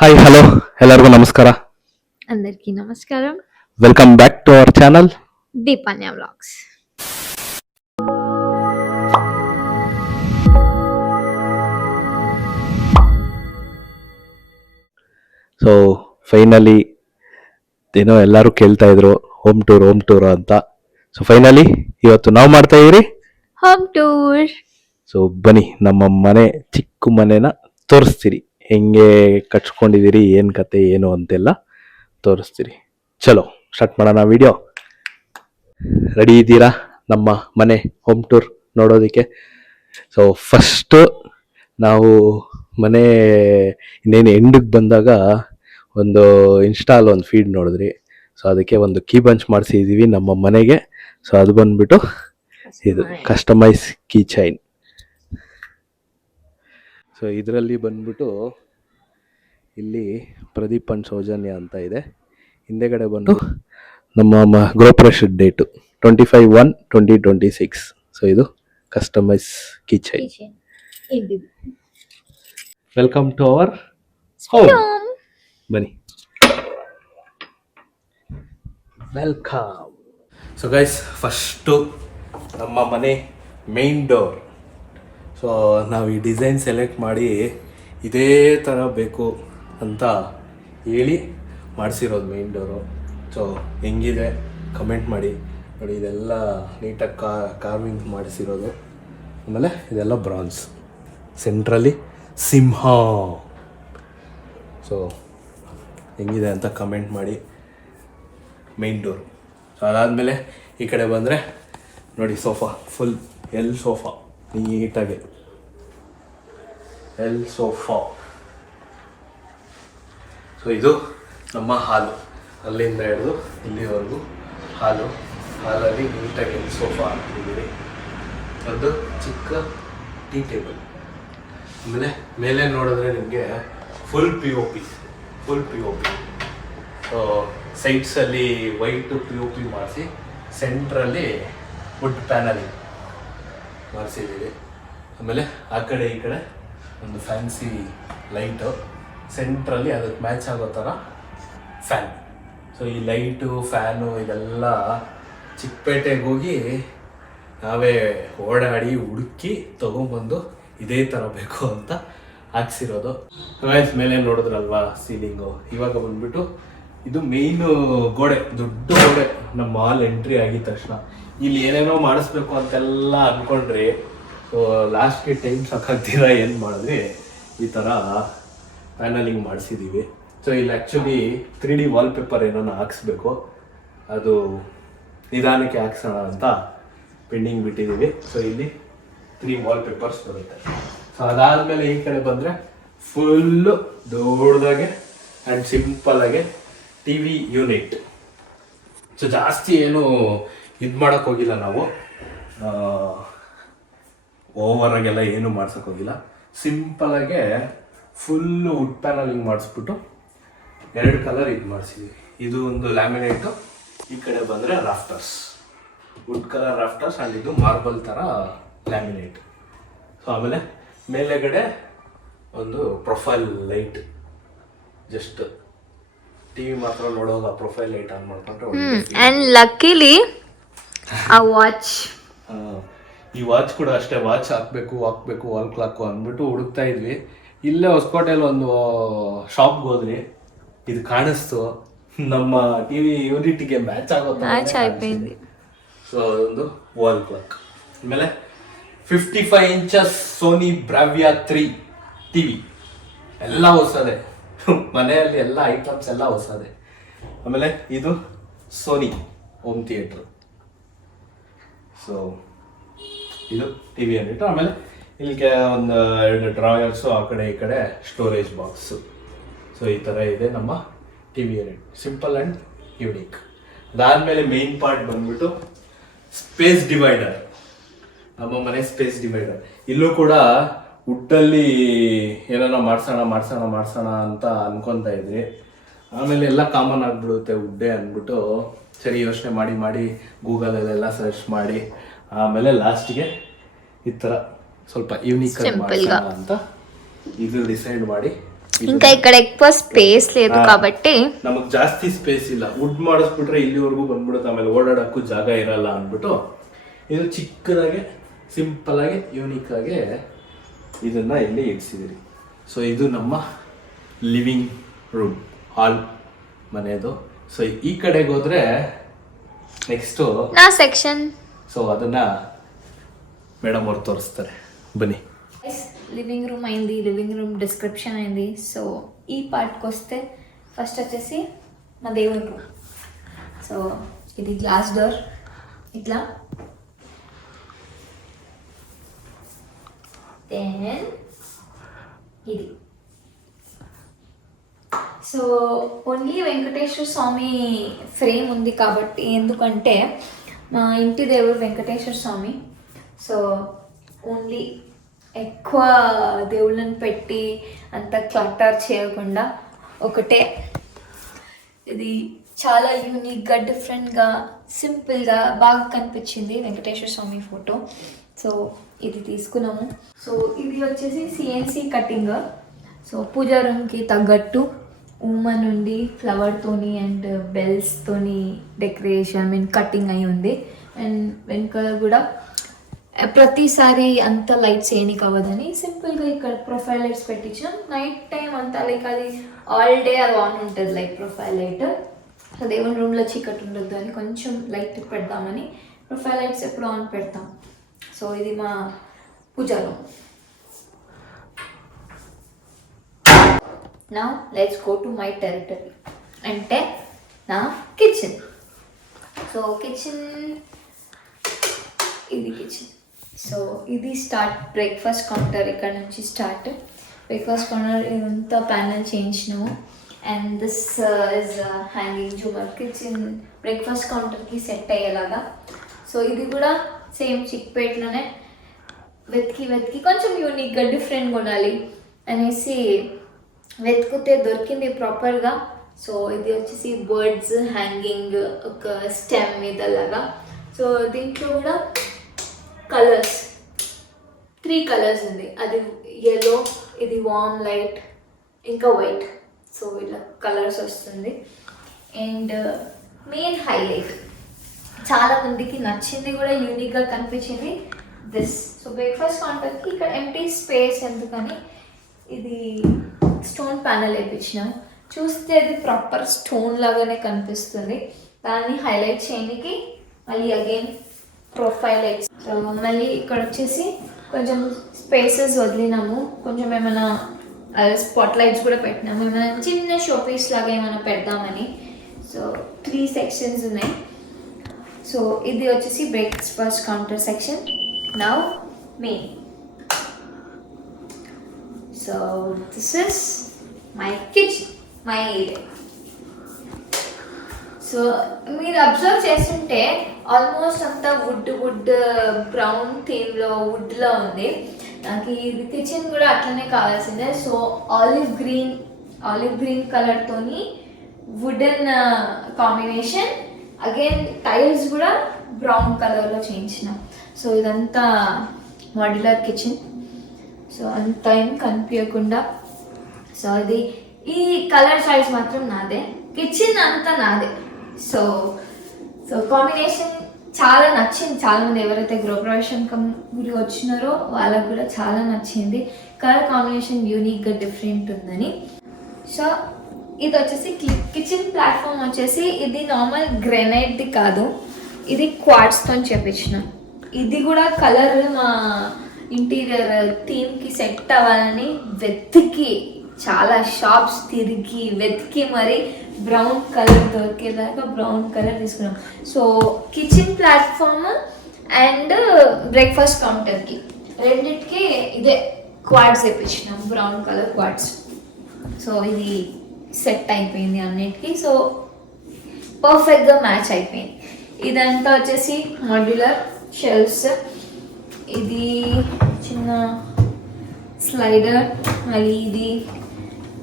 Hi hello ಎಲ್ಲರಿಗೂ ನಮಸ್ಕಾರ. అందరికీ నమస్కారం. Welcome back to our channel Deepanya vlogs. So finally ಏನೋ ಎಲ್ಲರೂ ಕೇಳ್ತಾ ಇದ್ರು ಹೋಮ್ ಟೂರ್ ಅಂತ. ಸೊ ಫೈನಲಿ ಇವತ್ತು ನಾವು ಮಾಡ್ತಾ ಇದೀರಿ ಹೋಮ್ ಟೂರ್. ಸೊ ಬನ್ನಿ ನಮ್ಮ ಮನೆ ಚಿಕ್ಕ ಮನೆನ ತೋರಿಸ್ತೀರಿ, ಹೆಂಗೆ ಕಟ್ಸ್ಕೊಂಡಿದ್ದೀರಿ, ಏನು ಕತೆ ಏನು ಅಂತೆಲ್ಲ ತೋರಿಸ್ತೀರಿ. ಚಲೋ ಸ್ಟಾರ್ಟ್ ಮಾಡೋಣ ವಿಡಿಯೋ. ರೆಡಿ ಇದ್ದೀರಾ ನಮ್ಮ ಮನೆ ಹೋಮ್ ಟೂರ್ ನೋಡೋದಕ್ಕೆ? ಸೊ ಫಸ್ಟು ನಾವು ಮನೆ ಇನ್ನೇನು ಎಂಡಿಗೆ ಬಂದಾಗ ಒಂದು ಇನ್ಸ್ಟಾಲ್ ಒಂದು ಫೀಡ್ ನೋಡಿದ್ರಿ. ಸೊ ಅದಕ್ಕೆ ಒಂದು ಕೀ ಬಂಚ್ ಮಾಡಿಸಿದ್ದೀವಿ ನಮ್ಮ ಮನೆಗೆ. ಸೊ ಅದು ಬಂದ್ಬಿಟ್ಟು ಇದು ಕಸ್ಟಮೈಸ್ ಕೀ ಚೈನ್. ಸೊ ಇದರಲ್ಲಿ ಬಂದ್ಬಿಟ್ಟು ಇಲ್ಲಿ ಪ್ರದೀಪ್ ಅಂಡ್ ಸೌಜನ್ಯ ಅಂತ ಇದೆ. ಹಿಂದೆಗಡೆ ಬಂದು ನಮ್ಮ ಗೃಹಪ್ರವೇಶದ ಡೇಟು 25/1/2026. ಸೊ ಇದು customize key chain. Welcome to our home. ಬನ್ನಿ, ವೆಲ್ಕಮ್. ಸೊ ಗೈಸ್, ಫಸ್ಟು ನಮ್ಮ ಮನೆ ಮೇನ್ ಡೋರ್. ಸೊ ನಾವು ಈ ಡಿಸೈನ್ ಸೆಲೆಕ್ಟ್ ಮಾಡಿ ಇದೇ ಥರ ಬೇಕು ಅಂತ ಹೇಳಿ ಮಾಡಿಸಿರೋದು ಮೇನ್ ಡೋರು. ಸೊ ಹೆಂಗಿದೆ ಕಮೆಂಟ್ ಮಾಡಿ. ನೋಡಿ, ಇದೆಲ್ಲ ನೀಟಾಗಿ ಕಾರ್ವಿಂಗ್ ಮಾಡಿಸಿರೋದು. ಆಮೇಲೆ ಇದೆಲ್ಲ ಬ್ರಾನ್ಸ್, ಸೆಂಟ್ರಲ್ಲಿ ಸಿಂಹ. ಸೊ ಹೆಂಗಿದೆ ಅಂತ ಕಮೆಂಟ್ ಮಾಡಿ. Main door. ಸೊ ಅದಾದಮೇಲೆ ಈ ಕಡೆ ಬಂದರೆ ನೋಡಿ, ಸೋಫಾ ಫುಲ್ ಸೋಫಾ, ನೀಟಾಗಿ ಸೋಫಾ. ಸೊ ಇದು ನಮ್ಮ ಹಾಲು, ಅಲ್ಲಿಂದ ಹಿಡಿದು ಇಲ್ಲಿವರೆಗೂ ಹಾಲಲ್ಲಿ ನೀಟಾಗಿ ಸೋಫಾ ಹಾಕಿದ್ದೀವಿ. ಒಂದು ಚಿಕ್ಕ ಟೀ ಟೇಬಲ್. ಆಮೇಲೆ ಮೇಲೆ ನೋಡಿದ್ರೆ ನಿಮಗೆ full P O P. So ಸೈಡ್ಸಲ್ಲಿ ವೈಟ್ POP ಮಾಡಿಸಿ ಸೆಂಟ್ರಲ್ಲಿ ವುಡ್ ಪ್ಯಾನಲಿಂಗ್ ಮಾಡಿಸಿದ್ದೀವಿ. ಆಮೇಲೆ ಆ ಕಡೆ ಈ ಕಡೆ ಒಂದು ಫ್ಯಾನ್ಸಿ ಲೈಟು, ಸೆಂಟ್ರಲ್ಲಿ ಅದಕ್ಕೆ ಮ್ಯಾಚ್ ಆಗೋ ಥರ ಫ್ಯಾನ್. ಸೊ ಈ ಲೈಟು ಫ್ಯಾನು ಇದೆಲ್ಲ ಚಿಕ್ಕಪೇಟೆಗೆ ಹೋಗಿ ನಾವೇ ಓಡಾಡಿ ಹುಡುಕಿ ತೊಗೊಂಬಂದು ಇದೇ ಥರ ಬೇಕು ಅಂತ ಹಾಕ್ಸಿರೋದು. ಮೇಲೆ ನೋಡಿದ್ರಲ್ವಾ ಸೀಲಿಂಗು. ಇವಾಗ ಬಂದ್ಬಿಟ್ಟು ಇದು ಮೇಯ್ನು ಗೋಡೆ, ದೊಡ್ಡ ಗೋಡೆ. ನಮ್ಮ ಮಾಲ್ ಎಂಟ್ರಿ ಆಗಿದ ತಕ್ಷಣ ಇಲ್ಲಿ ಏನೇನೋ ಮಾಡಿಸ್ಬೇಕು ಅಂತೆಲ್ಲ ಅಂದ್ಕೊಂಡ್ರಿ. ಸೊ ಲಾಸ್ಟ್ಗೆ ಟೈಮ್ ಸಾಕಾಗ್ತೀರಾ ಏನು ಮಾಡಿದ್ರಿ, ಈ ಥರ ಪ್ಯಾನಲಿಂಗ್ ಮಾಡಿಸಿದ್ದೀವಿ. ಸೊ ಇಲ್ಲಿ ಆ್ಯಕ್ಚುಲಿ 3D ವಾಲ್ಪೇಪರ್ ಏನೋ ಹಾಕ್ಸ್ಬೇಕು, ಅದು ನಿಧಾನಕ್ಕೆ ಹಾಕ್ಸೋಣ ಅಂತ ಪೆಂಡಿಂಗ್ ಬಿಟ್ಟಿದ್ದೀವಿ. ಸೊ ಇಲ್ಲಿ 3 ವಾಲ್ಪೇಪರ್ಸ್ ಬರುತ್ತೆ. ಸೊ ಅದಾದಮೇಲೆ ಈ ಕಡೆ ಬಂದರೆ ಫುಲ್ಲು ದೊಡ್ಡದಾಗೆ ಆ್ಯಂಡ್ ಸಿಂಪಲ್ಲಾಗೆ TV ಯೂನಿಟ್. ಸೊ ಜಾಸ್ತಿ ಏನು ಇದು ಮಾಡೋಕ್ಕೆ ಹೋಗಿಲ್ಲ ನಾವು, ಓವರಾಗೆಲ್ಲ ಏನು ಮಾಡ್ಸೋಕೆ ಹೋಗಿಲ್ಲ. ಸಿಂಪಲಾಗೆ ಫುಲ್ಲು ವುಡ್ ಪ್ಯಾನಲಿಂಗ್ ಮಾಡಿಸ್ಬಿಟ್ಟು 2 ಕಲರ್ ಇದು ಮಾಡಿಸಿದ್ವಿ. ಇದು ಒಂದು ಲ್ಯಾಮಿನೇಟು, ಈ ಕಡೆ ಬಂದರೆ ರಾಫ್ಟರ್ಸ್, ವುಡ್ ಕಲರ್ ರಾಫ್ಟರ್ಸ್. ಆ್ಯಂಡ್ ಇದು ಮಾರ್ಬಲ್ ಥರ ಲ್ಯಾಮಿನೇಟ್. ಸೊ ಆಮೇಲೆ ಮೇಲೆಗಡೆ ಒಂದು ಪ್ರೊಫೈಲ್ ಲೈಟ್, ಜಸ್ಟ್ TV ಮಾತ್ರ ನೋಡುವಾಗ ಪ್ರೊಫೈಲ್ ಲೈಟ್ ಆನ್ ಮಾಡ್ಕೊಂಡ್ರೆ. ಅಂಡ್ ಲಕ್ಕಿಲಿ ಆ ವಾಚ್, ಈ ವಾಚ್ ಕೂಡ ಅಷ್ಟೇ. ವಾಚ್ ಹಾಕ್ಬೇಕು ವಾಲ್ ಕ್ಲಾಕು ಅಂದ್ಬಿಟ್ಟು ಹುಡುಕ್ತಾ ಇದ್ವಿ. ಇಲ್ಲೇ ಹೊಸಕೋಟೆಯಲ್ಲಿ ಒಂದು ಶಾಪ್ಗೆ ಹೋದ್ರಿ, ಇದು ಕಾಣಿಸ್ತು, ನಮ್ಮ TV ಯೂನಿಟ್ಗೆ ಮ್ಯಾಚ್ అయిపోయింది. ಸೊ ಅದೊಂದು ವಾಲ್ ಕ್ಲಾಕ್. ಆಮೇಲೆ 55 inches ಸೋನಿ ಬ್ರಾವಿಯಾ 3 TV, ಎಲ್ಲ ಹೊಸದೆ. ಮನೆಯಲ್ಲಿ ಎಲ್ಲ ಐಟಮ್ಸ್ ಎಲ್ಲ ಹೊಸದೆ. ಆಮೇಲೆ ಇದು ಸೋನಿ ಹೋಮ್ ಥಿಯೇಟ್ರ್. ಸೊ ಇದು TV ಯೂನಿಟ್. ಆಮೇಲೆ ಇಲ್ಲಿಗೆ ಒಂದು 2 ಡ್ರಾಯರ್ಸು, ಆ ಕಡೆ ಈ ಕಡೆ ಸ್ಟೋರೇಜ್ ಬಾಕ್ಸು. ಸೊ ಈ ಥರ ಇದೆ ನಮ್ಮ TV unit, simple and unique. ಅದಾದಮೇಲೆ ಮೇನ್ ಪಾರ್ಟ್ ಬಂದ್ಬಿಟ್ಟು ಸ್ಪೇಸ್ ಡಿವೈಡರ್. ನಮ್ಮ ಮನೆ ಸ್ಪೇಸ್ ಡಿವೈಡರ್. ಇಲ್ಲೂ ಕೂಡ ವುಡ್ಡಲ್ಲಿ ಏನೇನೋ ಮಾಡ್ಸೋಣ ಅಂತ ಅನ್ಕೊತಾ ಇದ್ವಿ. ಆಮೇಲೆ ಎಲ್ಲ ಕಾಮನ್ ಆಗಿಬಿಡುತ್ತೆ ವುಡ್ಡೇ ಅಂದ್ಬಿಟ್ಟು ಸರಿ ಯೋಚನೆ ಮಾಡಿ ಗೂಗಲಲ್ಲೆಲ್ಲ ಸರ್ಚ್ ಮಾಡಿ ಆಮೇಲೆ ಲಾಸ್ಟಿಗೆ ಈ ಥರ ಸ್ವಲ್ಪ ಯೂನಿಕ್ ಆಗಿ ಮಾಡೋಣ ಅಂತ ಇದು ಡಿಸೈಡ್ ಮಾಡಿ ఇంకా ఇక్కడ ఎక్కువ స్పేಸ್ లేదు కాబట్టి ನಮಗೆ ಜಾಸ್ತಿ ಸ್ಪೇಸ್ ಇಲ್ಲ. ವುಡ್ ಮಾಡಿಸ್ಬಿಟ್ರೆ ಇಲ್ಲಿವರೆಗೂ ಬಂದ್ಬಿಡುತ್ತೆ, ಆಮೇಲೆ ಓಡಾಡಕ್ಕೂ ಜಾಗ ಇರಲ್ಲ ಅಂದ್ಬಿಟ್ಟು ಇದು ಚಿಕ್ಕದಾಗೆ ಸಿಂಪಲ್ ಆಗಿ ಯೂನಿಕ್ ಆಗಿ ಇದನ್ನ ಇಲ್ಲಿ ಇಡ್ಸಿದಿರಿ. ಸೊ ಇದು ನಮ್ಮ ಲಿವಿಂಗ್ ರೂಮ್, ಹಾಲ್ ಮನೆಯದು. ಸೊ ಈ ಕಡೆಗೆ ಹೋದ್ರೆ ನೆಕ್ಸ್ಟು నా సెక్షన్. ಸೊ ಅದನ್ನ ಮೇಡಮ್ ಅವ್ರು ತೋರಿಸ್ತಾರೆ, ಬನ್ನಿ. లివింగ్ రూమ్ అయింది, లివింగ్ రూమ్ డిస్క్రిప్షన్ అయింది. సో ఈ పార్ట్కి వస్తే ఫస్ట్ వచ్చేసి మా దేవుని రూమ్. సో ఇది గ్లాస్ డోర్ ఇట్లా, దెన్ ఇది. సో ఓన్లీ వెంకటేశ్వర స్వామి ఫ్రేమ్ ఉంది కాబట్టి, ఎందుకంటే మా ఇంటి దేవుడు వెంకటేశ్వర స్వామి. సో ఓన్లీ ఎక్కువ దేవుళ్ళని పెట్టి అంత క్లటర్ చేయకుండా ఒకటే, ఇది చాలా యూనిక్గా డిఫరెంట్గా సింపుల్గా బాగా కనిపించింది వెంకటేశ్వర స్వామి ఫోటో. సో ఇది తీసుకున్నాము. సో ఇది వచ్చేసి సిఎన్సి కటింగ్. సో పూజా రూమ్కి తగ్గట్టు ఉమ్మ నుండి ఫ్లవర్తోని అండ్ బెల్స్తోని డెకరేషన్ కటింగ్ అయి ఉంది. అండ్ వెనకాల కూడా ప్రతిసారి అంత లైట్స్ ఏనికి అవ్వదని సింపుల్గా ఇక్కడ ప్రొఫైల్ లైట్స్ పెట్టించాం. నైట్ టైం అంతా లైక్ అది ఆల్ డే అది ఆన్ ఉంటుంది లైక్ ప్రొఫైల్ లైట్. సో దేవుని రూమ్లో చీకటి ఉండొద్దు అని కొంచెం లైట్ పెడదామని ప్రొఫైల్ లైట్స్ ఎప్పుడు ఆన్ పెడతాం. సో ఇది మా puja room. Now let's go to my territory, అంటే నా కిచెన్. సో కిచెన్, ఇది కిచెన్. సో ఇది స్టార్ట్ బ్రేక్ఫాస్ట్ కౌంటర్, ఇక్కడ నుంచి స్టార్ట్. బ్రేక్ఫాస్ట్ కౌంటర్ ఇదంతా ప్యానల్ చేయించినాము. And this is hanging జూమర్. Kitchen breakfast కౌంటర్కి set అయ్యేలాగా. సో ఇది కూడా సేమ్ చిక్పేట్లోనే వెతికి కొంచెం యూనిక్గా డిఫరెంట్గా ఉండాలి అనేసి వెతికితే దొరికింది ప్రాపర్గా. సో ఇది వచ్చేసి బర్డ్స్ హ్యాంగింగ్ ఒక స్టెమ్ మీద లాగా. సో దీంట్లో కూడా కలర్స్ 3 కలర్స్ ఉంది. అది yellow, ఇది వార్మ్ లైట్, ఇంకా వైట్. సో ఇలా కలర్స్ వస్తుంది. అండ్ మెయిన్ హైలైట్, చాలా మందికి నచ్చింది కూడా, యూనిక్గా కనిపించింది దిస్. సో బ్రేక్ఫాస్ట్ కౌంటర్కి ఇక్కడ ఎంటీ స్పేస్ ఎందుకని ఇది స్టోన్ ప్యానల్ వేయించినాం. చూస్తే అది ప్రాపర్ స్టోన్ లాగానే కనిపిస్తుంది. దాన్ని హైలైట్ చేయడానికి మళ్ళీ అగైన్ ప్రొఫైల్ లైట్స్. సో మళ్ళీ ఇక్కడ వచ్చేసి కొంచెం స్పేసెస్ వదిలినాము, కొంచెం ఏమైనా స్పాట్ లైట్స్ కూడా పెట్టినాము, ఏమైనా చిన్న షో పీస్ లాగా ఏమైనా పెడదామని. సో 3 సెక్షన్స్ ఉన్నాయి. సో ఇది వచ్చేసి breakfast counter section. Now main. So this is my kitchen, my area. So మీరు అబ్జర్వ్ చేస్తుంటే ఆల్మోస్ట్ అంతా వుడ్ బ్రౌన్ థీమ్లో వుడ్లో ఉంది. నాకు ఇది కిచెన్ కూడా అట్లనే కావాల్సిందే. సో ఆలివ్ గ్రీన్ కలర్తోని వుడెన్ కాంబినేషన్. అగైన్ టైల్స్ కూడా బ్రౌన్ కలర్లో చేయించిన. సో ఇదంతా మాడ్యులర్ కిచెన్. సో అంత ఏం కనిపించకుండా. సో ఇది ఈ కలర్ చాయిస్ మాత్రం నాదే, కిచెన్ అంతా నాదే. సో కాంబినేషన్ చాలా నచ్చింది. చాలామంది ఎవరైతే గృహప్రవేశం గురి వచ్చినారో వాళ్ళకు కూడా చాలా నచ్చింది. కలర్ కాంబినేషన్ యూనిక్గా డిఫరెంట్ ఉందని. సో ఇది వచ్చేసి కిచెన్ ప్లాట్ఫామ్ వచ్చేసి ఇది నార్మల్ గ్రెనైట్ది కాదు, ఇది క్వార్ట్స్తో చేపించిన. ఇది కూడా కలర్ మా ఇంటీరియర్ థీమ్కి సెట్ అవ్వాలని వెతికి చాలా షాప్స్ తిరిగి వెతికి మరి బ్రౌన్ కలర్ దొరికేదాకా బ్రౌన్ కలర్ తీసుకున్నాం. So kitchen platform and breakfast కౌంటర్కి రెండింటికి ఇదే క్వాడ్స్ వేయించినాం, బ్రౌన్ కలర్ క్వాడ్స్. సో ఇది సెట్ అయిపోయింది అన్నిటికీ. సో పర్ఫెక్ట్గా మ్యాచ్ అయిపోయింది. ఇదంతా వచ్చేసి మాడ్యులర్ షెల్ఫ్స్. ఇది చిన్న స్లైడర్, మళ్ళీ ఇది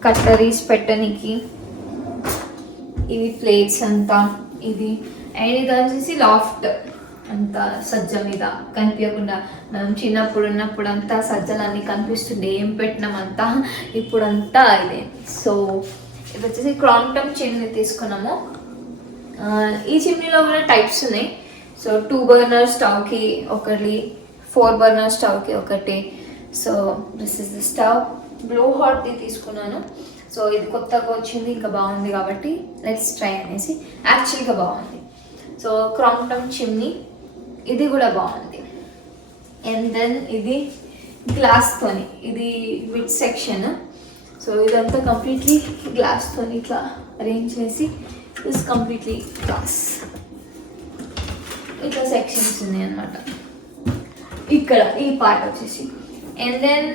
కట్టరీస్ పెట్టడానికి, ఇవి ప్లేట్స్ అంతా ఇది. అండ్ ఇది వచ్చేసి లాఫ్ట్ అంత సజ్జ మీద కనిపించకుండా మనం చిన్నప్పుడు ఉన్నప్పుడు అంతా సజ్జలన్నీ కనిపిస్తుండే ఏం పెట్టినామంతా ఇప్పుడంతా ఇదే. సో ఇది వచ్చేసి క్రాంప్టన్ చిమ్నీ తీసుకున్నాము. ఈ చిమ్నీలో కూడా టైప్స్ ఉన్నాయి. సో 2 బర్నర్ స్టవ్కి ఒకటి, 4 బర్నర్ స్టవ్కి ఒకటి. So this is the stove. Blow హాట్ది తీసుకున్నాను. సో ఇది కొత్తగా వచ్చింది, ఇంకా బాగుంది కాబట్టి లెట్స్ ట్రై అనేసి. యాక్చువల్గా బాగుంది. సో క్రాంప్టన్ చిమ్నీ ఇది కూడా బాగుంది. అండ్ దెన్ ఇది గ్లాస్తోని, ఇది మిడ్ సెక్షన్. సో ఇదంతా కంప్లీట్లీ గ్లాస్తోని ఇట్లా అరేంజ్ చేసి దిస్ కంప్లీట్లీ గ్లాస్. ఇట్లా సెక్షన్స్ ఉన్నాయి అన్నమాట ఇక్కడ ఈ పార్ట్ వచ్చేసి. అండ్ దెన్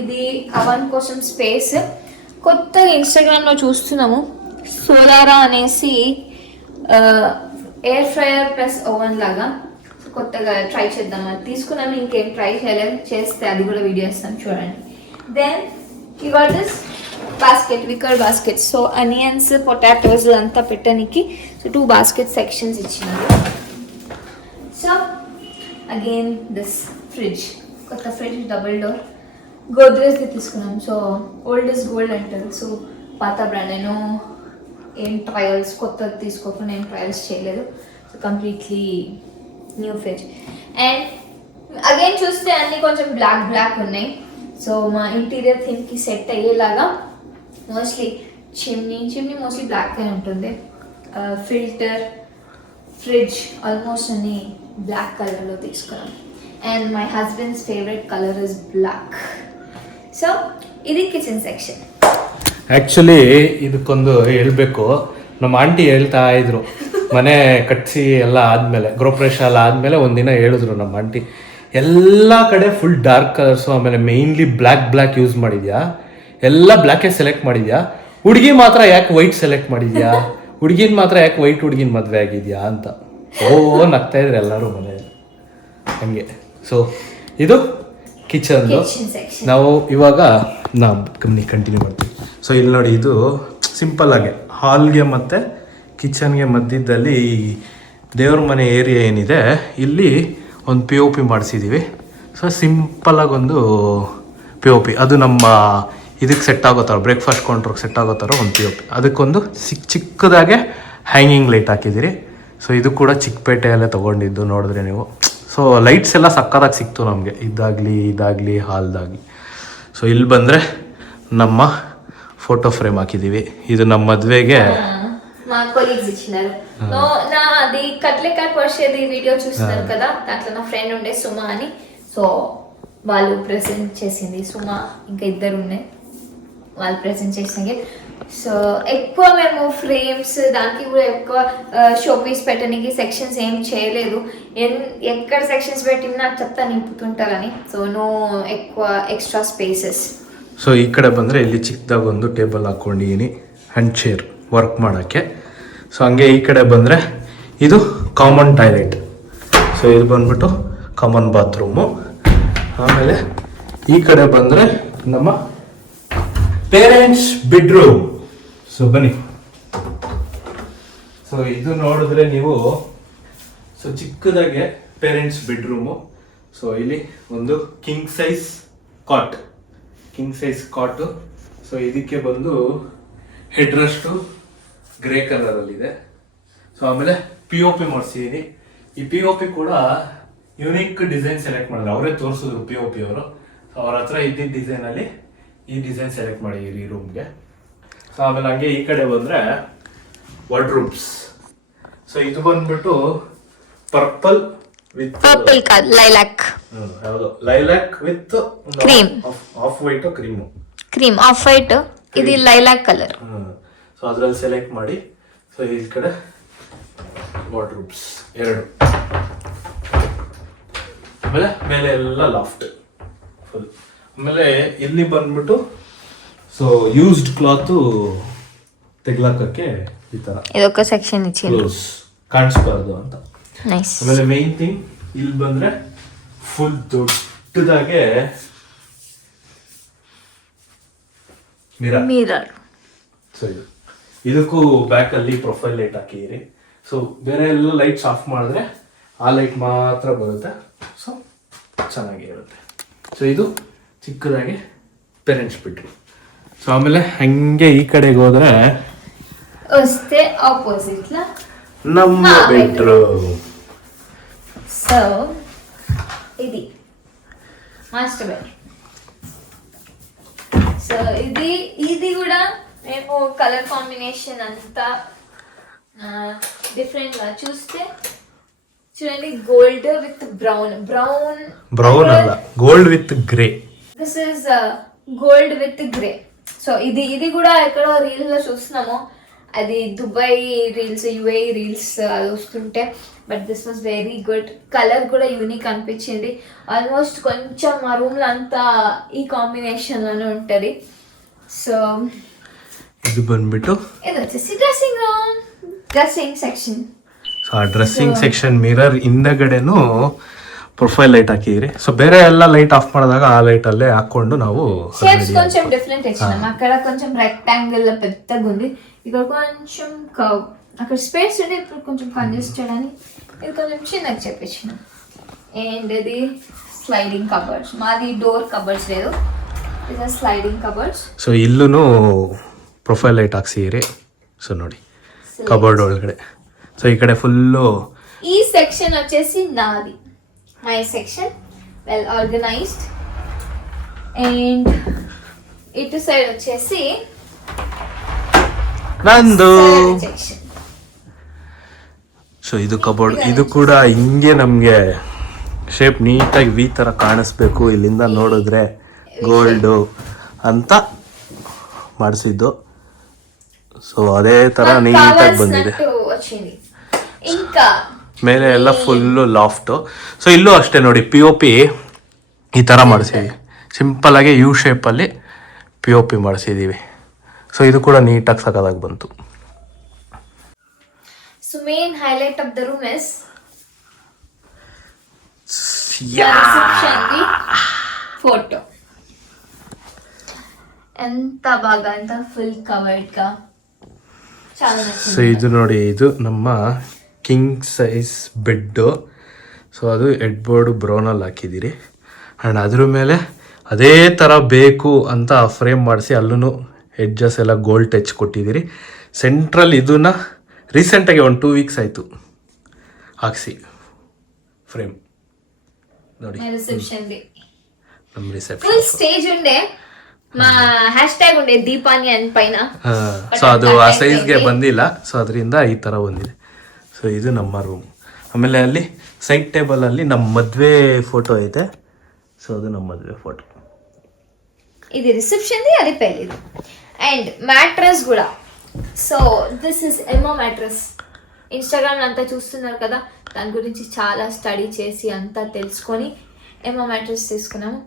ఇది అవన్ కోసం స్పేస్. కొత్తగా ఇన్స్టాగ్రామ్లో చూస్తున్నాము సోలారా అనేసి ఎయిర్ ఫ్రైయర్ ప్లస్ ఓవెన్ లాగా. కొత్తగా ట్రై చేద్దాం అది తీసుకున్నాము. ఇంకేం ట్రై చేయలేదు, చేస్తే అది కూడా వీడియో ఇస్తాను చూడండి. Then you got this basket, wicker basket. So onions, potatoes అంతా పెట్టడానికి సో 2 బాస్కెట్ సెక్షన్స్ ఇచ్చినారు. సో అగైన్ దిస్ ఫ్రిడ్జ్, కొత్త ఫ్రిడ్జ్, డబుల్ డోర్. గోద్రేజ్ది తీసుకున్నాం. సో ఓల్డ్ ఇస్ గోల్డ్ అంటారు. సో పాత బ్రాండ్, నేను ఏం ట్రయల్స్ కొత్తది తీసుకోకుండా ఏం ట్రయల్స్ చేయలేదు. So completely new fridge. And again చూస్తే అన్నీ కొంచెం బ్లాక్ ఉన్నాయి. సో మా ఇంటీరియర్ థీమ్కి సెట్ అయ్యేలాగా మోస్ట్లీ చిమ్నీ మోస్ట్లీ బ్లాక్గా ఉంటుంది. ఫిల్టర్, ఫ్రిడ్జ్ ఆల్మోస్ట్ అన్ని బ్లాక్ కలర్లో తీసుకున్నాం. And my husband's favourite colour is black. So ಇದು ಕಿಚನ್ ಸೆಕ್ಷನ್. ಆ್ಯಕ್ಚುಲಿ ಇದಕ್ಕೊಂದು ಹೇಳಬೇಕು, ನಮ್ಮ ಆಂಟಿ ಹೇಳ್ತಾ ಇದ್ರು ಮನೆ ಕಟ್ಟಿಸಿ ಎಲ್ಲ ಆದಮೇಲೆ, ಗೃಹಪ್ರವೇಶ ಎಲ್ಲ ಆದಮೇಲೆ ಒಂದಿನ ಹೇಳಿದ್ರು ನಮ್ಮ ಆಂಟಿ, ಎಲ್ಲ ಕಡೆ ಫುಲ್ ಡಾರ್ಕ್ ಕಲರ್ಸು, ಆಮೇಲೆ ಮೇಯ್ನ್ಲಿ ಬ್ಲ್ಯಾಕ್ ಯೂಸ್ ಮಾಡಿದ್ಯಾ, ಎಲ್ಲ ಬ್ಲ್ಯಾಕೇ ಸೆಲೆಕ್ಟ್ ಮಾಡಿದ್ಯಾ, ಹುಡುಗಿ ಮಾತ್ರ ಯಾಕೆ ವೈಟ್ ಸೆಲೆಕ್ಟ್ ಮಾಡಿದ್ಯಾ, ಹುಡುಗಿನ ಮಾತ್ರ ಯಾಕೆ ವೈಟ್ ಹುಡುಗಿನ ಮದುವೆ ಆಗಿದ್ಯಾ ಅಂತ ನಗ್ತಾ ಇದ್ರು ಎಲ್ಲರೂ ಮನೆಯಲ್ಲಿ ಹಂಗೆ. ಸೊ ಇದು ಕಿಚನ್. ನಾವು ಇವಾಗ ಕಂಟಿನ್ಯೂ ಮಾಡ್ತೀವಿ. ಸೊ ಇಲ್ಲಿ ನೋಡಿ, ಇದು ಸಿಂಪಲ್ ಆಗಿ ಹಾಲ್ಗೆ ಮತ್ತು ಕಿಚನ್ಗೆ ಮಧ್ಯದಲ್ಲಿ ದೇವ್ರ ಮನೆ ಏರಿಯಾ ಏನಿದೆ ಇಲ್ಲಿ ಒಂದು POP ಮಾಡಿಸಿದ್ದೀವಿ. ಸೊ ಸಿಂಪಲ್ಲಾಗಿ ಒಂದು POP, ಅದು ನಮ್ಮ ಇದಕ್ಕೆ ಸೆಟ್ ಆಗೋ ಥರ, ಬ್ರೇಕ್ಫಾಸ್ಟ್ ಕೌಂಟ್ರಿಗೆ ಸೆಟ್ ಆಗೋ ಥರ ಒಂದು POP. ಅದಕ್ಕೊಂದು ಚಿಕ್ಕದಾಗೆ ಹ್ಯಾಂಗಿಂಗ್ ಲೈಟ್ ಹಾಕಿದ್ದೀರಿ. ಸೊ ಇದು ಕೂಡ ಚಿಕ್ಕಪೇಟೆಯಲ್ಲೇ ತೊಗೊಂಡಿದ್ದು, ನೋಡಿದ್ರೆ ನೀವು. ಸೊ ಲೈಟ್ಸ್ ಎಲ್ಲ ಸಕ್ಕದಾಗಿ ಸಿಕ್ತು ನಮಗೆ, ಇದಾಗಲಿ ಹಾಲ್ದಾಗಲಿ. ಸೊ ಇಲ್ಲಿ ಬಂದರೆ ನಮ್ಮ ఫోటో ఫ్రేమ్ ಹಾಕಿದ್ದೀವಿ. ఇది ನಮ್ಮ మదువేಗೆ మా కొలీగ్స్ ఇచ్చినారు. నా అది కట్లెకాయ పరిచేది వీడియో చూస్తున్నారు కదా, దాంట్లో నా ఫ్రెండ్ ఉండే సుమ అని. సో వాళ్ళు ప్రెజెంట్ చేసింది. సుమ ఇంకా ఇద్దరు ఉన్నాయి, వాళ్ళు ప్రెజెంట్ చేసింది. సో ఎక్కువ మేము ఫ్రేమ్స్ దానికి కూడా ఎక్కువ షోపీస్ పెట్టడానికి సెక్షన్స్ ఏం చేయలేదు. ఎక్కడ సెక్షన్స్ పెట్టినా చెత్త నింపుతుంటారని. సో నో ఎక్కువ ఎక్స్ట్రా స్పేసెస్. ಸೊ ಈ ಕಡೆ ಬಂದರೆ ಇಲ್ಲಿ ಚಿಕ್ಕದಾಗ ಒಂದು ಟೇಬಲ್ ಹಾಕ್ಕೊಂಡಿದ್ದೀನಿ, ಹ್ಯಾಂಡ್ ಚೇರ್ ವರ್ಕ್ ಮಾಡೋಕ್ಕೆ. ಸೊ ಹಂಗೆ ಈ ಕಡೆ ಬಂದರೆ ಇದು ಕಾಮನ್ ಟಾಯ್ಲೆಟ್. ಸೊ ಇದು ಬಂದ್ಬಿಟ್ಟು ಕಾಮನ್ ಬಾತ್ರೂಮು. ಆಮೇಲೆ ಈ ಕಡೆ ಬಂದರೆ ನಮ್ಮ ಪೇರೆಂಟ್ಸ್ ಬೆಡ್ರೂಮ್. ಸೊ ಬನ್ನಿ. ಸೊ ಇದು ನೋಡಿದ್ರೆ ನೀವು, ಸೊ ಚಿಕ್ಕದಾಗೆ ಪೇರೆಂಟ್ಸ್ ಬೆಡ್ರೂಮು. ಸೊ ಇಲ್ಲಿ ಒಂದು ಕಿಂಗ್ ಸೈಜ್ ಕಾಟು. ಸೊ ಇದಕ್ಕೆ ಬಂದು ಹೆಡ್ ರೆಸ್ಟು ಗ್ರೇ ಕಲರಲ್ಲಿದೆ. ಸೊ ಆಮೇಲೆ POP ಮಾಡಿಸಿದ್ದೀನಿ. ಈ POP ಕೂಡ ಯುನಿಕ್ ಡಿಸೈನ್ ಸೆಲೆಕ್ಟ್ ಮಾಡಿದ್ರು, ಅವರೇ ತೋರಿಸಿದ್ರು POP ಅವರು. ಸೊ ಅವ್ರ ಹತ್ರ ಇದ್ದಿದ್ದ ಡಿಸೈನಲ್ಲಿ ಈ ಡಿಸೈನ್ ಸೆಲೆಕ್ಟ್ ಮಾಡಿದ್ದೀರಿ ಈ ರೂಮ್ಗೆ. ಸೊ ಆಮೇಲೆ ಹಂಗೆ ಈ ಕಡೆ ಬಂದರೆ ವಾರ್ಡ್ರೂಬ್ಸ್. ಸೊ ಇದು ಬಂದ್ಬಿಟ್ಟು ಪರ್ಪಲ್ ವಿತ್ ಲೈಲಾಕ್, ಹೌದು lilac with cream, of white cream of white, ಇದು ಲೈಲಾಕ್ ಕಲರ್. ಸೊ ಅದ್ರಲ್ಲಿ ಸೆಲೆಕ್ಟ್ ಮಾಡಿ. ಸೊ ಈ ಕಡೆ ವಾರ್ಡ್ರೂಬ್ಸ್ 2, ಆಮೇಲೆ ಮೇಲೆ ಎಲ್ಲ ಲಾಫ್ಟ್ ಫುಲ್. ಆಮೇಲೆ ಇಲ್ಲಿ ಬಂದ್ಬಿಟ್ಟು ಸೊ ಯೂಸ್ಡ್ ಕ್ಲಾತು ತೆಗ್ಲಾಕಕ್ಕೆ ಈ ತರ ಇದೊಂದು ಸೆಕ್ಷನ್ ಕ್ಲೋಸ್ ಕಾಣಿಸ್ಬಾರ್ದು ಅಂತ. ನೈಸ್. ಆಮೇಲೆ ಮೇನ್ ಥಿಂಗ್ ಇಲ್ಲಿ ಬಂದ್ರೆ ಫುಲ್ ದೊಡ್ಡದಾಗೆ ಮಿರರ್. ಸೊ ಇದಕ್ಕೂ ಬ್ಯಾಕ್ ಅಲ್ಲಿ ಪ್ರೊಫೈಲ್ ಲೈಟ್ ಹಾಕಿದಿರಿ. ಸೊ ಬೇರೆ ಎಲ್ಲ ಲೈಟ್ಸ್ ಆಫ್ ಮಾಡಿದ್ರೆ ಆ ಲೈಟ್ ಮಾತ್ರ ಬರುತ್ತೆ. ಸೊ ಚೆನ್ನಾಗಿ ಇರುತ್ತೆ. ಸೊ ಇದು ಚಿಕ್ಕದಾಗಿ ಪೇರೆಂಟ್ಸ್ ಬೆಡ್ರೂಮ್. ಸೊ ಆಮೇಲೆ ಹಂಗೆ ಈ ಕಡೆಗೆ ಹೋದ್ರೆ ಅಷ್ಟೇ ಆಪೋಸಿಟ್ ನಮ್ಮ bedroom. So master bed. So ఇది కూడా మేము కలర్ కాంబినేషన్ అంతా డిఫరెంట్ గా చూస్తే చూడండి, గోల్డ్ విత్ బ్రౌన్ అಲ್ಲ, gold with grey. This is gold with grey. So ఇది కూడా ఎక్కడో రీల్ లో చూస్తున్నాము, అది దుబాయ్ రీల్స్, యుఏ రీల్స్ అది వస్తుంటే. But this was very good. Colour కూడా యూనిక్ అనిపించింది. ఆల్మోస్ట్ కొంచెం మా రూమ్లో అంతా ఈ కాంబినేషన్లోనే ఉంటుంది. సో ఇది ಬಂದ್ಬಿಟ್ಟು ఇది వచ్చేసి డ్రెస్సింగ్ సెక్షన్. ಸೊ ಆ ಡ್ರೆಸ್ಸಿಂಗ್ ಸೆಕ್ಷನ್ ಮಿರರ್ ಹಿಂದಗಡೆನೂ ಪ್ರೊಫೈಲ್ ಲೈಟ್ ಹಾಕಿದ್ರಿ. ಸೊ ಬೇರೆ ಎಲ್ಲ ಲೈಟ್ ಆಫ್ ಮಾಡಿದಾಗ ಆ ಲೈಟ್ ಅಲ್ಲೇ ಹಾಕೊಂಡು ನಾವು షేప్స్ కొంచెం డిఫరెంట్ ఇచ్చినాం. అక్కడ కొంచెం రెక్టాంగిల్ పెద్దగా ఉంది, ఇక్కడ కొంచెం కర్వ్. అక్కడ స్పేస్ ఉంటే ఇప్పుడు కొంచెం కంజెస్టెడ్ అని ఇది కొంచెం చిన్నగా చెప్పించినాం. అండ్ ఇది స్లైడింగ్ కబర్డ్స్. మాది డోర్ కబర్డ్స్ లేదు, ఇది స్లైడింగ్ కబర్డ్స్. ಸೊ ಇಲ್ಲೂ ಪ್ರೊಫೈಲ್ ಲೈಟ್ ಹಾಕ್ಸಿದ್ರಿ. ಸೊ ನೋಡಿ ಕಬೋರ್ಡ್ ಒಳಗಡೆ. ಸೊ ಈ ಕಡೆ ಫುಲ್ಲು ఈ సెక్షన్ వచ్చేసి నాది, my section, well organised. And ఇటు సైడ్ వచ్చేసి ನಂದು. సెక్షన్. ಸೊ ಇದು ಕಬೋರ್ಡ್. ಇದು ಕೂಡ ಹಿಂಗೆ ನಮಗೆ ಶೇಪ್ ನೀಟಾಗಿ ವಿ ಥರ ಕಾಣಿಸ್ಬೇಕು, ಇಲ್ಲಿಂದ ನೋಡಿದ್ರೆ ಗೋಲ್ಡು ಅಂತ ಮಾಡಿಸಿದ್ದು. ಸೊ ಅದೇ ಥರ ನೀಟಾಗಿ ಬಂದಿದೆ. వచ్చింది. ఇంకా ಮೇಲೆ ಎಲ್ಲ ಫುಲ್ಲು ಲಾಫ್ಟು. ಸೊ ಇಲ್ಲೂ ಅಷ್ಟೇ ನೋಡಿ, POP ಈ ಥರ ಮಾಡಿಸಿದ್ವಿ. ಸಿಂಪಲ್ಲಾಗಿ ಯು ಶೇಪಲ್ಲಿ POP ಮಾಡಿಸಿದ್ದೀವಿ. ಸೊ ಇದು ಕೂಡ ನೀಟಾಗಿ ಸಖತ್ತಾಗಿ ಬಂತು. So main highlight of the room is the reception the photo. ఎంత బాగా, ఎంత ఫుల్ కవర్డ్ గా చాలా నచ్చింది. ಸೊ ಇದು ನೋಡಿ, ಇದು ನಮ್ಮ ಕಿಂಗ್ ಸೈಜ್ ಬೆಡ್ಡು. ಸೊ ಅದು ಹೆಡ್ ಬೋರ್ಡು ಬ್ರೌನಲ್ಲಿ ಹಾಕಿದ್ದೀರಿ. ಆ್ಯಂಡ್ ಅದ್ರ ಮೇಲೆ ಅದೇ ಥರ ಬೇಕು ಅಂತ ಫ್ರೇಮ್ ಮಾಡಿಸಿ ಅಲ್ಲೂ ಎಡ್ಜಸ್ ಎಲ್ಲ ಗೋಲ್ಡ್ ಟಚ್ ಕೊಟ್ಟಿದ್ದೀರಿ. ಸೆಂಟ್ರಲ್ ಇದನ್ನ ರೀಸೆಂಟಾಗಿ 1-2 ವೀಕ್ಸ್ ಆಯಿತು ಹಾಕ್ಸಿ ಫ್ರೇಮ್ ನೋಡಿ. రిసెప్షన్ ది ನಮ್ಮ ರಿಸೆಪ್ಷನ್ ఫుల్ స్టేజ్ ఉండే, మా హ్యాష్ ట్యాగ్ ఉండే దీపాని అని పైన. ಸೊ ಅದು ಆ ಸೈಜ್ಗೆ ಬಂದಿಲ್ಲ. ಸೊ ಅದರಿಂದ ಈ ಥರ ಬಂದಿದೆ. ಸೊ ಇದು ನಮ್ಮ ರೂಮ್. ಆಮೇಲೆ ಅಲ್ಲಿ ಸೈಡ್ ಟೇಬಲಲ್ಲಿ ನಮ್ಮ ಮದುವೆ ಫೋಟೋ ಐತೆ. ಸೊ ಅದು ನಮ್ಮ ಮದುವೆ ಫೋಟೋ. ఇది రిసెప్షన్ ది, అది పెళ్ళిది. అండ్ మ్యాట్రెస్ కూడా. సో దిస్ ఇస్ ఎమో మ్యాట్రెస్. ఇన్స్టాగ్రామ్ అంతా చూస్తున్నారు కదా, దాని గురించి చాలా స్టడీ చేసి అంతా తెలుసుకొని ఎమో మ్యాట్రెస్ తీసుకున్నాము.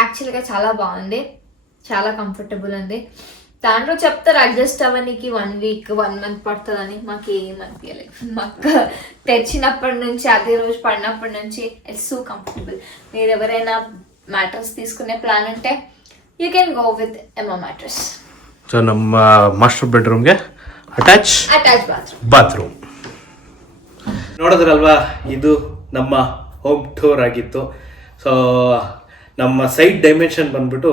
యాక్చువల్గా చాలా బాగుంది, చాలా కంఫర్టబుల్ ఉంది. దాంట్లో చెప్తారు అడ్జస్ట్ అవ్వడానికి 1 వీక్ 1 మంత్ పడుతుందని. మాకు ఏమనిపించలేదు. మాకు తెచ్చినప్పటి నుంచి, అదే రోజు పడినప్పటి నుంచి ఇట్స్ సో కంఫర్టబుల్. మీరు ఎవరైనా మ్యాట్రెస్ తీసుకునే ప్లాన్ ఉంటే you can go with Emma mattress. So ನಮ್ಮ ಮಾಸ್ಟರ್ ಬೆಡ್ರೂಮ್ಗೆ ಅಟ್ಯಾಚ್ ಬಾತ್ರೂಮ್. ನೋಡಿದ್ರಲ್ವಾ, ಇದು ನಮ್ಮ ಹೋಮ್ ಟೂರ್ ಆಗಿತ್ತು. ಸೊ ನಮ್ಮ ಸೈಟ್ ಡೈಮೆನ್ಷನ್ ಬಂದ್ಬಿಟ್ಟು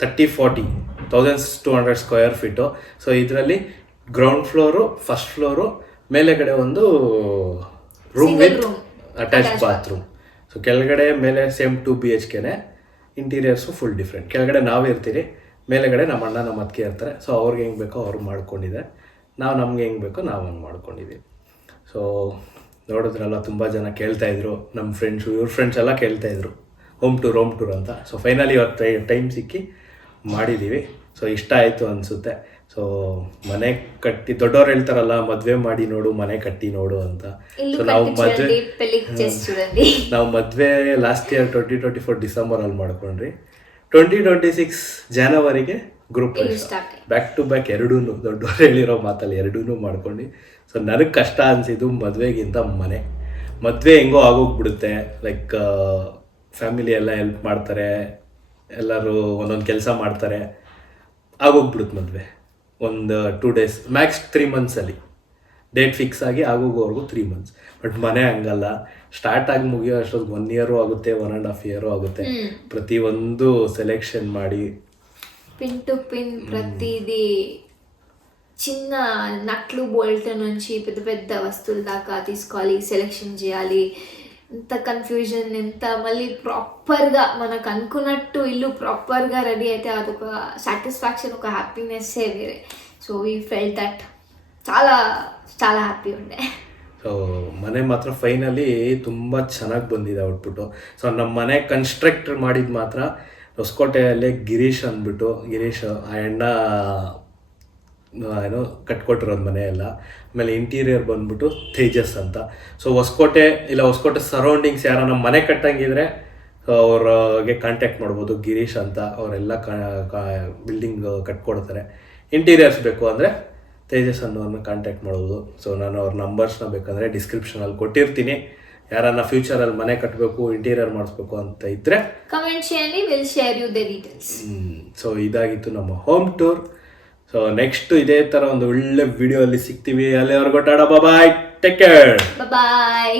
30-40 1200 ಸ್ಕ್ವೇರ್ ಫೀಟು. ಸೊ ಇದರಲ್ಲಿ ಗ್ರೌಂಡ್ ಫ್ಲೋರು, ಫಸ್ಟ್ ಫ್ಲೋರು, ಮೇಲೆಗಡೆ ಒಂದು room with attach bathroom. So ಕೆಳಗಡೆ ಮೇಲೆ ಸೇಮ್ 2 BHKನೇ. Interiors full different. ಕೆಳಗಡೆ ನಾವೇ ಇರ್ತೀರಿ, ಮೇಲೆಗಡೆ ನಮ್ಮ ಅಣ್ಣ ನಮ್ಮ ಅತ್ತಿಗೆ ಇರ್ತಾರೆ. ಸೊ ಅವ್ರಿಗೆ ಹೆಂಗೆ ಬೇಕೋ ಅವ್ರು ಮಾಡ್ಕೊಂಡಿದ್ದಾರೆ, ನಾವು ನಮ್ಗೆ ಹೆಂಗೆ ಬೇಕೋ ನಾವು ಹಂಗೆ ಮಾಡ್ಕೊಂಡಿದ್ದೀವಿ. ಸೊ ನೋಡಿದ್ರಲ್ಲ, ತುಂಬ ಜನ ಕೇಳ್ತಾಯಿದ್ರು, ನಮ್ಮ ಫ್ರೆಂಡ್ಸು, ಇವ್ರ ಫ್ರೆಂಡ್ಸ್ ಎಲ್ಲ ಕೇಳ್ತಾಯಿದ್ರು ಹೋಮ್ ಟೂರ್ ಅಂತ. ಸೊ ಫೈನಲಿ ಇವತ್ತು ಟೈಮ್ ಸಿಕ್ಕಿ ಮಾಡಿದ್ದೀವಿ. ಸೊ ಇಷ್ಟ ಆಯಿತು ಅನಿಸುತ್ತೆ. ಸೊ ಮನೆ ಕಟ್ಟಿ, ದೊಡ್ಡವ್ರು ಹೇಳ್ತಾರಲ್ಲ, ಮದುವೆ ಮಾಡಿ ನೋಡು, ಮನೆ ಕಟ್ಟಿ ನೋಡು ಅಂತ. ಸೊ ನಾವು ಮದುವೆ ಲಾಸ್ಟ್ ಇಯರ್ 2024 ಡಿಸೆಂಬರಲ್ಲಿ ಮಾಡ್ಕೊಂಡ್ರಿ. 2026 ಜನವರಿಗೆ ಗ್ರೂಪ್ ಬ್ಯಾಕ್ ಟು ಬ್ಯಾಕ್ ಎರಡೂ, ದೊಡ್ಡವ್ರು ಹೇಳಿರೋ ಮಾತಲ್ಲಿ ಎರಡೂ ಮಾಡ್ಕೊಂಡು. ಸೊ ನನಗೆ ಕಷ್ಟ ಅನಿಸಿದ್ದು ಮದುವೆಗಿಂತ ಮದುವೆ ಹೆಂಗೋ ಆಗೋಗ್ಬಿಡುತ್ತೆ. ಲೈಕ್ ಫ್ಯಾಮಿಲಿ ಎಲ್ಲ ಹೆಲ್ಪ್ ಮಾಡ್ತಾರೆ, ಎಲ್ಲರೂ ಒಂದೊಂದು ಕೆಲಸ ಮಾಡ್ತಾರೆ, ಆಗೋಗ್ಬಿಡುತ್ತೆ ಮದುವೆ. ಒಂದು 2 days ಮ್ಯಾಕ್ಸ್ 3 monthsಲ್ಲಿ ಡೇಟ್ ಫಿಕ್ಸ್ ಆಗಿ ಆಗೋಗೋವರೆಗೂ 3 ಮಂತ್ಸ್. ಬಟ್ ಮನೆ ಹಂಗಲ್ಲ, ಸ್ಟಾರ್ಟ್ ಆಗಿ ಮುಗಿಯೋ ಅಷ್ಟೊಂದು 1 ಇಯರು ಆಗುತ್ತೆ, 1.5 ಇಯರು ಆಗುತ್ತೆ. ಪ್ರತಿಯೊಂದು ಸೆಲೆಕ್ಷನ್ ಮಾಡಿ పిన్ టు పిన్ ప్రతిదీ చిన్న నట్లు బోల్ట్ నుంచి పెద్ద పెద్ద వస్తువుల దాకా తీసుకోవాలి, సెలెక్షన్ చేయాలి. ఎంత కన్ఫ్యూజన్, ఎంత మళ్ళీ ప్రాపర్గా మనకు అనుకున్నట్టు ఇల్లు ప్రాపర్గా రెడీ అయితే అదొక సాటిస్ఫాక్షన్, ఒక హ్యాపీనెస్సే వేరే. సో వీ ఫెల్ట్ దట్ చాలా చాలా హ్యాపీ ఉండే. ಸೊ ಮನೆ ಮಾತ್ರ ಫೈನಲಿ ತುಂಬ ಚೆನ್ನಾಗಿ ಬಂದಿದೆ ಔಟ್ಪುಟ್ಟು. ಸೊ ನಮ್ಮ ಮನೆ ಕನ್ಸ್ಟ್ರಕ್ಟ್ ಮಾಡಿದ್ದು ಮಾತ್ರ ಹೊಸಕೋಟೆಯಲ್ಲೇ ಗಿರೀಶ್ ಅಂದ್ಬಿಟ್ಟು, ಗಿರೀಶ್ ಆ ಅಣ್ಣ ಏನೋ ಕಟ್ಕೊಟ್ಟಿರೋದು ಮನೆ ಎಲ್ಲ. ಆಮೇಲೆ ಇಂಟೀರಿಯರ್ ಬಂದ್ಬಿಟ್ಟು ತೇಜಸ್ ಅಂತ. ಸೊ ಹೊಸಕೋಟೆ ಇಲ್ಲ ಹೊಸಕೋಟೆ ಸರೌಂಡಿಂಗ್ಸ್ ಯಾರು ನಮ್ಮ ಮನೆ ಕಟ್ಟಂಗಿದ್ರೆ ಅವ್ರಿಗೆ ಕಾಂಟ್ಯಾಕ್ಟ್ ಮಾಡ್ಬೋದು, ಗಿರೀಶ್ ಅಂತ. ಅವರೆಲ್ಲ ಬಿಲ್ಡಿಂಗ್ ಕಟ್ಕೊಡ್ತಾರೆ. ಇಂಟೀರಿಯರ್ಸ್ ಬೇಕು ಅಂದರೆ ತೇಜಸ್ ಅನ್ನೋರನ್ನ ಕಾಂಟ್ಯಾಕ್ಟ್ ಮಾಡ್ಬೋದು. ಸೊ ನಾನು ಅವ್ರ ನಂಬರ್ಸ್ನ ಬೇಕಂದರೆ ಡಿಸ್ಕ್ರಿಪ್ಷನಲ್ಲಿ ಕೊಟ್ಟಿರ್ತೀನಿ. ಯಾರನ್ನ ಫ್ಯೂಚರಲ್ಲಿ ಮನೆ ಕಟ್ಟಬೇಕು, ಇಂಟೀರಿಯರ್ ಮಾಡಿಸ್ಬೇಕು ಅಂತ ಇದ್ದರೆ ಕಮೆಂಟ್ చేయండి, will share you the details. So ಇದಾಗಿತ್ತು ನಮ್ಮ ಹೋಮ್ ಟೂರ್. ಸೊ ನೆಕ್ಸ್ಟ್ ಇದೇ ಥರ ಒಂದು ಒಳ್ಳೆ ವಿಡಿಯೋ ಅಲ್ಲಿ ಸಿಗ್ತೀವಿ. ಅಲ್ಲಿವರೆಗೂ ಟಾಟಾ ಬಾಯ್, ಟೇಕ್ ಕೇರ್, ಬಾಯ್.